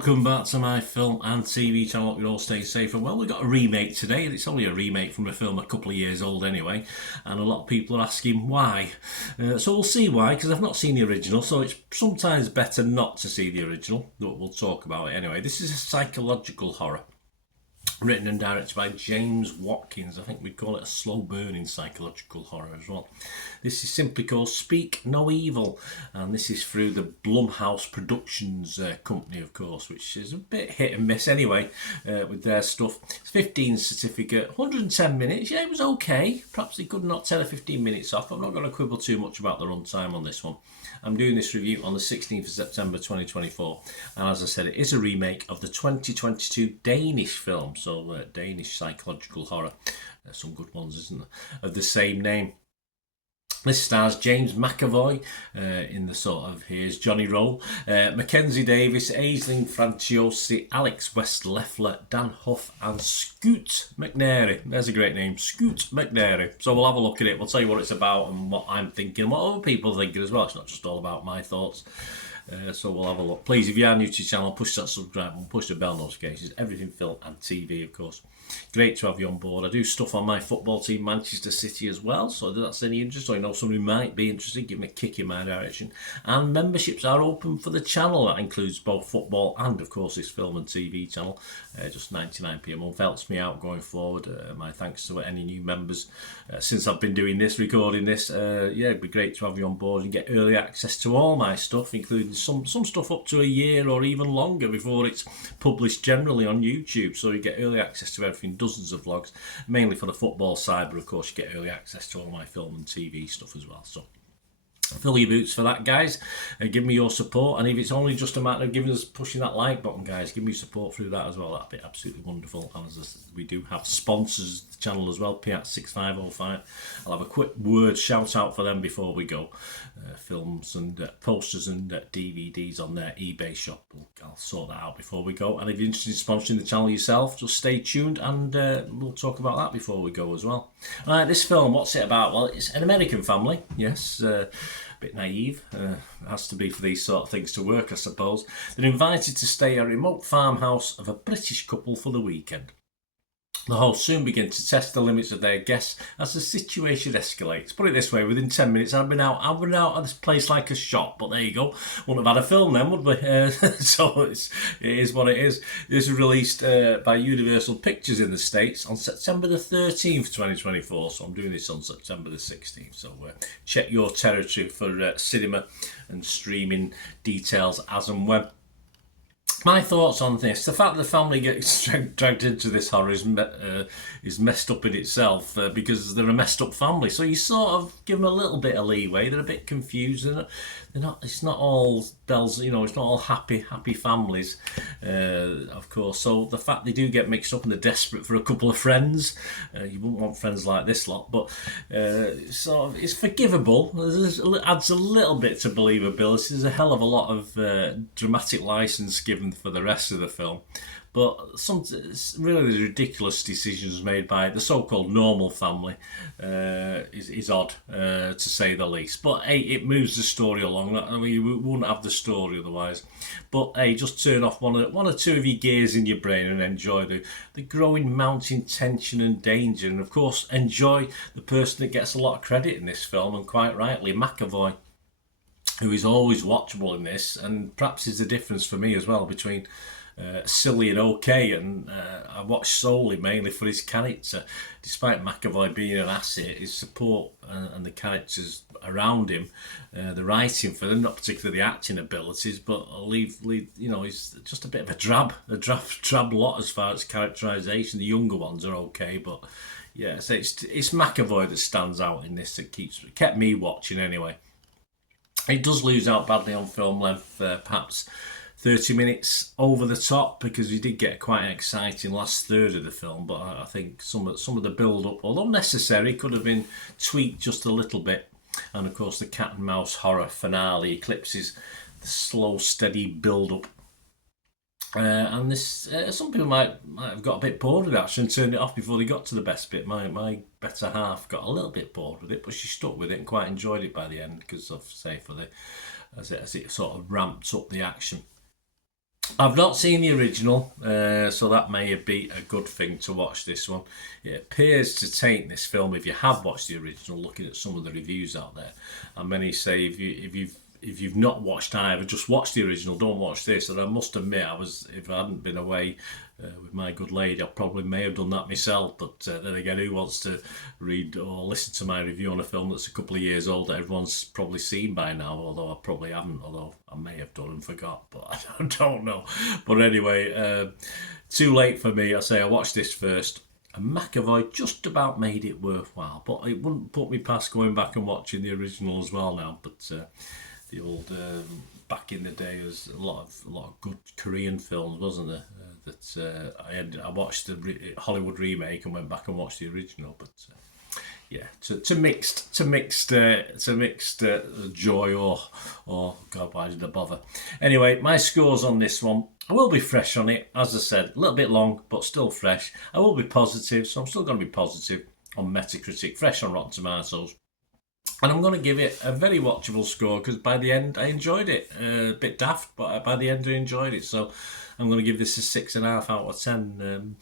Welcome back to my film and TV channel. Hope you all stay safe and well. We've got a remake today, and it's only a remake from a film a couple of years old anyway, and a lot of people are asking why. So we'll see why, because I've not seen the original, so it's sometimes better not to see the original, but we'll talk about it anyway. This is a psychological horror, written and directed by James Watkins. I think we'd call it a slow-burning psychological horror as well. This is simply called Speak No Evil, and this is through the Blumhouse Productions company, of course, which is a bit hit and miss anyway with their stuff. It's 15 certificate, 110 minutes. Yeah, it was okay. Perhaps they could knock 10 or 15 minutes off. I'm not going to quibble too much about the runtime on this one. I'm doing this review on the 16th of September 2024, and as I said, it is a remake of the 2022 Danish film, so Danish psychological horror. There's some good ones, isn't there, of the same name. This stars James McAvoy in the sort of here's Johnny role, Mackenzie Davis, Aisling Franciosi, Alex West-Leffler, Dan Huff and Scoot McNairy. There's a great name, Scoot McNairy. So we'll have a look at it, we'll tell you what it's about and what I'm thinking, what other people are thinking as well. It's not just all about my thoughts. So we'll have a look. Please, if you are new to the channel, push that subscribe and push the bell notifications. Everything film and TV, of course. Great to have you on board. I do stuff on my football team, Manchester City, as well. So if that's any interest, or you know somebody who might be interested, give me a kick in my direction. And memberships are open for the channel. That includes both football and, of course, this film and TV channel. Just 99p a month helps me out going forward. My thanks to any new members since I've been doing this, recording this. Yeah, it'd be great to have you on board and get early access to all my stuff, including some stuff up to a year or even longer before it's published generally on YouTube. So you get early access to everything, dozens of vlogs, mainly for the football side, but of course you get early access to all my film and TV stuff as well. So fill your boots for that, guys. Give me your support, and if it's only just a matter of pushing that like button, guys, give me support through that as well. That'd be absolutely wonderful. And we do have sponsors of the channel as well, Piat6505. I'll have a quick word shout out for them before we go. Films and posters and DVDs on their eBay shop. I'll sort that out before we go. And if you're interested in sponsoring the channel yourself, just stay tuned, and we'll talk about that before we go as well. This film, what's it about? Well, it's an American family, yes. Bit naive, has to be for these sort of things to work, I suppose. They're invited to stay at a remote farmhouse of a British couple for the weekend. The hosts soon begin to test the limits of their guests as the situation escalates. Put it this way, within 10 minutes I've been out of this place like a shot, but there you go. Wouldn't have had a film then, would we? So it is what it is. This was released by Universal Pictures in the States on September the 13th, 2024, so I'm doing this on September the 16th, so check your territory for cinema and streaming details as and when. My thoughts on this: the fact that the family gets dragged into this horror is messed up in itself because they're a messed up family. So you sort of give them a little bit of leeway. They're a bit confused. They're not. It's not all bells. You know, it's not all happy families, of course. So the fact they do get mixed up and they're desperate for a couple of friends. You wouldn't want friends like this lot, but sort of it's forgivable. It adds a little bit to believability. There's a hell of a lot of dramatic license given for the rest of the film, but some really ridiculous decisions made by the so-called normal family is odd, to say the least. But hey, it moves the story along. I mean, you wouldn't have the story otherwise. But hey, just turn off one or two of your gears in your brain and enjoy the growing mounting tension and danger, and of course enjoy the person that gets a lot of credit in this film, and quite rightly, McAvoy, who is always watchable in this, and perhaps is the difference for me as well between silly and okay, and I watch solely mainly for his character. Despite McAvoy being an asset, his support and the characters around him, the writing for them, not particularly the acting abilities, but he's just a bit of a drab lot as far as characterisation. The younger ones are okay, but yeah, so it's McAvoy that stands out in this, that kept me watching anyway. It does lose out badly on film length, perhaps 30 minutes over the top, because we did get quite an exciting last third of the film, but I think some of the build-up, although necessary, could have been tweaked just a little bit. And of course the cat and mouse horror finale eclipses the slow, steady build-up. And this, some people might have got a bit bored with it and turned it off before they got to the best bit. My better half got a little bit bored with it, but she stuck with it and quite enjoyed it by the end, because of, say, as it sort of ramped up the action. I've not seen the original, so that may be a good thing to watch this one. It appears to take this film, if you have watched the original, looking at some of the reviews out there, and many say if you've not watched either, just watch the original, don't watch this. And I must admit, if I hadn't been away with my good lady, I probably may have done that myself. But then again, who wants to read or listen to my review on a film that's a couple of years old that everyone's probably seen by now? Although I probably haven't, although I may have done and forgot, but I don't know. But anyway, too late for me. I say I watched this first. And McAvoy just about made it worthwhile, but it wouldn't put me past going back and watching the original as well now. But the old back in the day, there's a lot of good Korean films, wasn't there? I watched the Hollywood remake and went back and watched the original, but yeah, to mixed joy or God, why did I bother? Anyway, my scores on this one. I will be fresh on it, as I said, a little bit long, but still fresh. I will be positive, so I'm still going to be positive on Metacritic, fresh on Rotten Tomatoes. And I'm going to give it a very watchable score because by the end I enjoyed it. A bit daft, but by the end I enjoyed it. So I'm going to give this a 6.5 out of 10.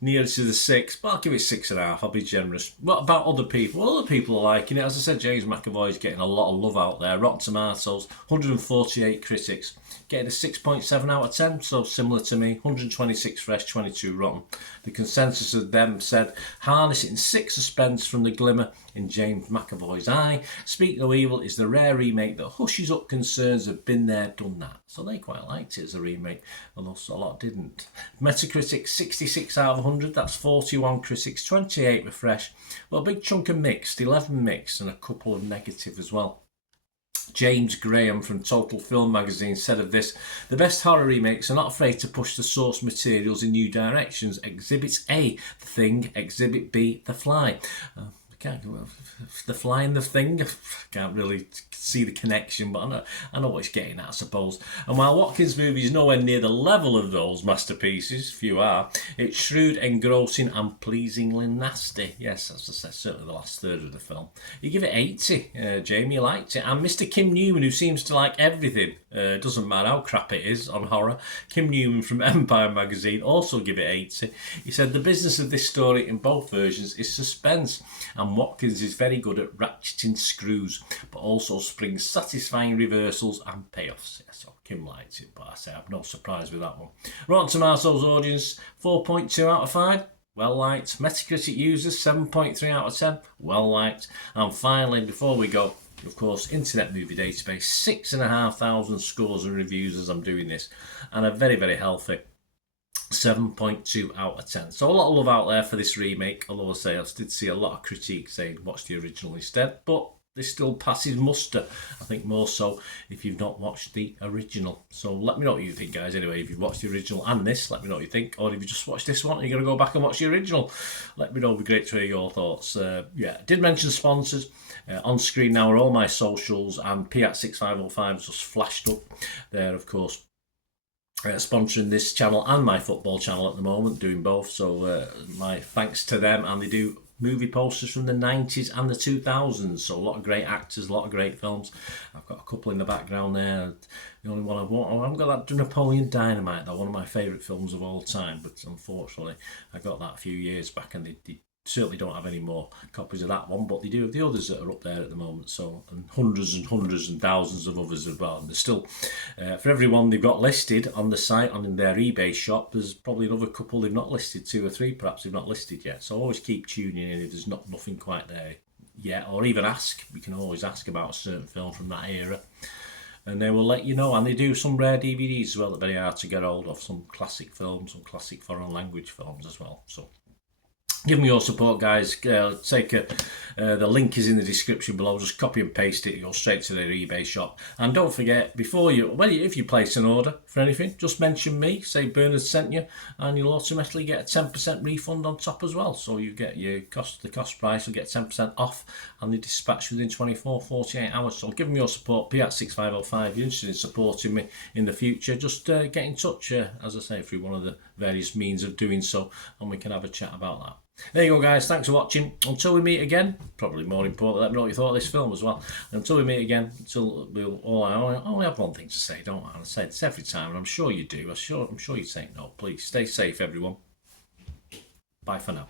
Near to the 6, but I'll give it 6.5. I'll be generous. What about other people? Well, other people are liking it. As I said, James McAvoy is getting a lot of love out there. Rotten Tomatoes, 148 critics, getting a 6.7 out of 10. So similar to me, 126 fresh, 22 rotten. The consensus of them said, harnessing sick suspense from the glimmer in James McAvoy's eye. Speak No Evil is the rare remake that hushes up concerns of been there, done that. So they quite liked it as a remake, although a lot didn't. Metacritic, 66 out of 100. That's 41 critics, 28 were fresh. Well, a big chunk of mixed, 11 mixed, and a couple of negative as well. James Graham from Total Film Magazine said of this, the best horror remakes are not afraid to push the source materials in new directions. Exhibit A, The Thing. Exhibit B, The Fly. The Fly and The Thing, I can't really see the connection, but I know what he's getting at, I suppose. And while Watkins' movie is nowhere near the level of those masterpieces, few are, it's shrewd, engrossing and pleasingly nasty. Yes, as I said, certainly the last third of the film. You give it 80, Jamie liked it. And Mr. Kim Newman, who seems to like everything, doesn't matter how crap it is on horror, Kim Newman from Empire Magazine also give it 80. He said the business of this story in both versions is suspense, and Watkins is very good at ratcheting screws, but also springs satisfying reversals and payoffs. Yeah, so Kim liked it, but I say I'm no surprise with that one. Rotten Tomatoes audience, 4.2 out of 5. Well liked. Metacritic users, 7.3 out of 10. Well liked. And finally, before we go, of course, Internet Movie Database, 6,500 scores and reviews as I'm doing this, and a very, very healthy 7.2 out of 10. So a lot of love out there for this remake, although I say I did see a lot of critique saying watch the original instead, but this still passes muster. I think more so if you've not watched the original. So let me know what you think, guys. Anyway, if you've watched the original and this, let me know what you think. Or if you just watched this one and you're going to go back and watch the original, let me know. It'd be great to hear your thoughts. Yeah, I did mention sponsors. On screen now are all my socials, and P@6505 just flashed up there, of course. Sponsoring this channel and my football channel at the moment, doing both. So my thanks to them, and they do movie posters from the 90s and the 2000s. So a lot of great actors, a lot of great films. I've got a couple in the background there. The only one I haven't got that Napoleon Dynamite, though, one of my favourite films of all time. But unfortunately, I got that a few years back, and they certainly don't have any more copies of that one, but they do have the others that are up there at the moment. So, and hundreds and thousands of others as well. And there's still, for everyone they've got listed on the site, on their eBay shop, there's probably another couple they've not listed, 2 or 3 perhaps they've not listed yet. So always keep tuning in if there's nothing quite there yet, or even ask. We can always ask about a certain film from that era, and they will let you know. And they do some rare DVDs as well that are very hard to get hold of, some classic films, some classic foreign language films as well. So give me your support, guys. The link is in the description below. Just copy and paste it. You go straight to their eBay shop. And don't forget, if you place an order for anything, just mention me. Say Bernard sent you, and you'll automatically get a 10% refund on top as well. So you get the cost price, you'll get 10% off, and they dispatch within 24, 48 hours. So give me your support. P@6505. If you're interested in supporting me in the future, just get in touch, as I say, through one of the various means of doing so, and we can have a chat about that. There you go, guys. Thanks for watching. Until we meet again, probably more important, let me know what you thought of this film as well. And until we meet again, until I only have one thing to say, don't I? And I say this every time, and I'm sure you do. I'm sure you take note. Please stay safe, everyone. Bye for now.